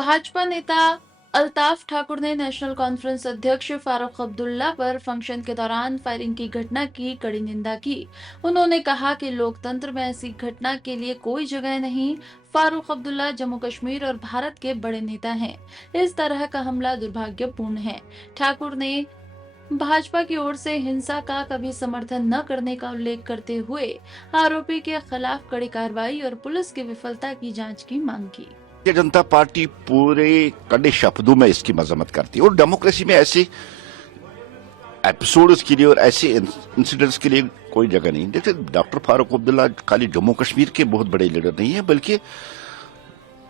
भाजपा नेता अल्ताफ ठाकुर ने national conference अध्यक्ष फारूक अब्दुल्ला पर फंक्शन के दौरान फायरिंग की घटना की कड़ी निंदा की। उन्होंने कहा कि लोकतंत्र में ऐसी घटना के लिए कोई जगह नहीं। फारूक अब्दुल्ला जम्मू कश्मीर और भारत के बड़े नेता हैं। इस तरह का हमला दुर्भाग्यपूर्ण है। ठाकुर ने भाजपा की ओर से हिंसा का कभी समर्थन न करने का उल्लेख करते हुए आरोपी के खिलाफ कड़ी कार्रवाई और पुलिस की विफलता की जांच की मांग की। भारतीय जनता पार्टी पूरे कड़े शब्दों में इसकी मजम्मत करती है और डेमोक्रेसी में ऐसे एपिसोड्स के लिए और ऐसे इंसिडेंट्स के लिए कोई जगह नहीं। देखिए, डॉक्टर फारूक अब्दुल्ला खाली जम्मू कश्मीर के बहुत बड़े लीडर नहीं है, बल्कि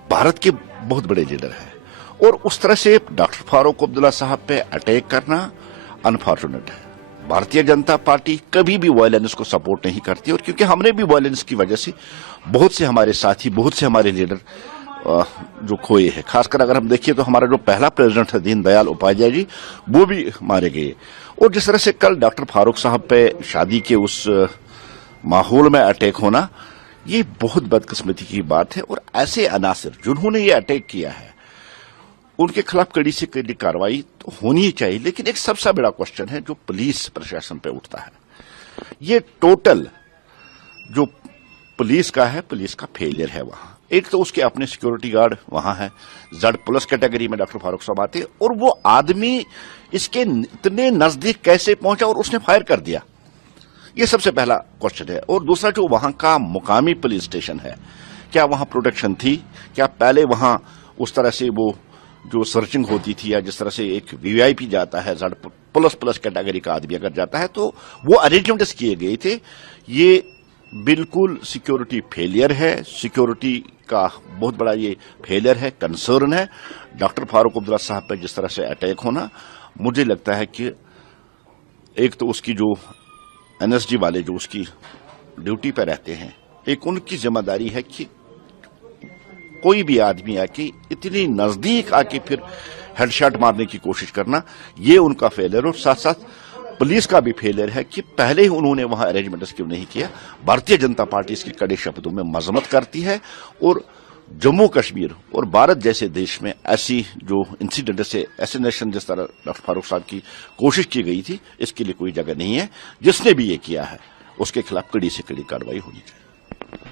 भारत के बहुत बड़े लीडर हैं। और उस तरह से डॉक्टर फारूक अब्दुल्ला साहब पे अटैक करना अनफॉर्चुनेट है। भारतीय जनता पार्टी कभी भी वायलेंस को सपोर्ट नहीं करती, और क्योंकि हमने भी वायलेंस की वजह से बहुत से हमारे साथी, बहुत से हमारे लीडर जो खोए हैं। खासकर अगर हम देखिए तो हमारा जो पहला प्रेसिडेंट है दीन दयाल उपाध्याय जी, वो भी मारे गए। और जिस तरह से कल डॉक्टर फारूक साहब पे शादी के उस माहौल में अटैक होना, ये बहुत बदकिस्मती की बात है। और ऐसे अनासिर जिन्होंने ये अटैक किया है, उनके खिलाफ कड़ी से कड़ी कार्रवाई तो होनी ही चाहिए। लेकिन एक सबसे बड़ा क्वेश्चन है जो पुलिस प्रशासन पे उठता है, ये टोटल जो पुलिस का है, पुलिस का फेलियर है। वहां एक तो उसके अपने सिक्योरिटी गार्ड वहां है, जेड प्लस कैटेगरी में डॉक्टर फारूक साहब आते, और वो आदमी इसके इतने नजदीक कैसे पहुंचा और उसने फायर कर दिया, ये सबसे पहला क्वेश्चन है। और दूसरा, जो वहां का मुकामी पुलिस स्टेशन है, क्या वहां प्रोटेक्शन थी? क्या पहले वहां उस तरह से वो जो सर्चिंग होती थी, या जिस तरह से एक वीवीआईपी जाता है, जेड प्लस कैटेगरी का आदमी अगर जाता है, तो वो अरेंजमेंट्स किए गए थे। ये बिल्कुल सिक्योरिटी फेलियर है, सिक्योरिटी का बहुत बड़ा ये फेलियर है, कंसर्न है। डॉक्टर फारूक अब्दुल्ला साहब पर जिस तरह से अटैक होना, मुझे लगता है कि एक तो उसकी जो एनएसजी वाले जो उसकी ड्यूटी पर रहते हैं, एक उनकी जिम्मेदारी है कि कोई भी आदमी आके इतनी नजदीक आके फिर हेडशॉट मारने की कोशिश करना, ये उनका फेलियर। और साथ साथ पुलिस का भी फेलियर है कि पहले ही उन्होंने वहां अरेंजमेंट्स क्यों नहीं किया। भारतीय जनता पार्टी इसकी कड़े शब्दों में मजम्मत करती है, और जम्मू कश्मीर और भारत जैसे देश में ऐसी जो इंसिडेंट से एसिनेशन जिस तरह डॉक्टर फारूक साहब की कोशिश की गई थी, इसके लिए कोई जगह नहीं है। जिसने भी ये किया है उसके खिलाफ कड़ी से कड़ी कार्रवाई होनी चाहिए।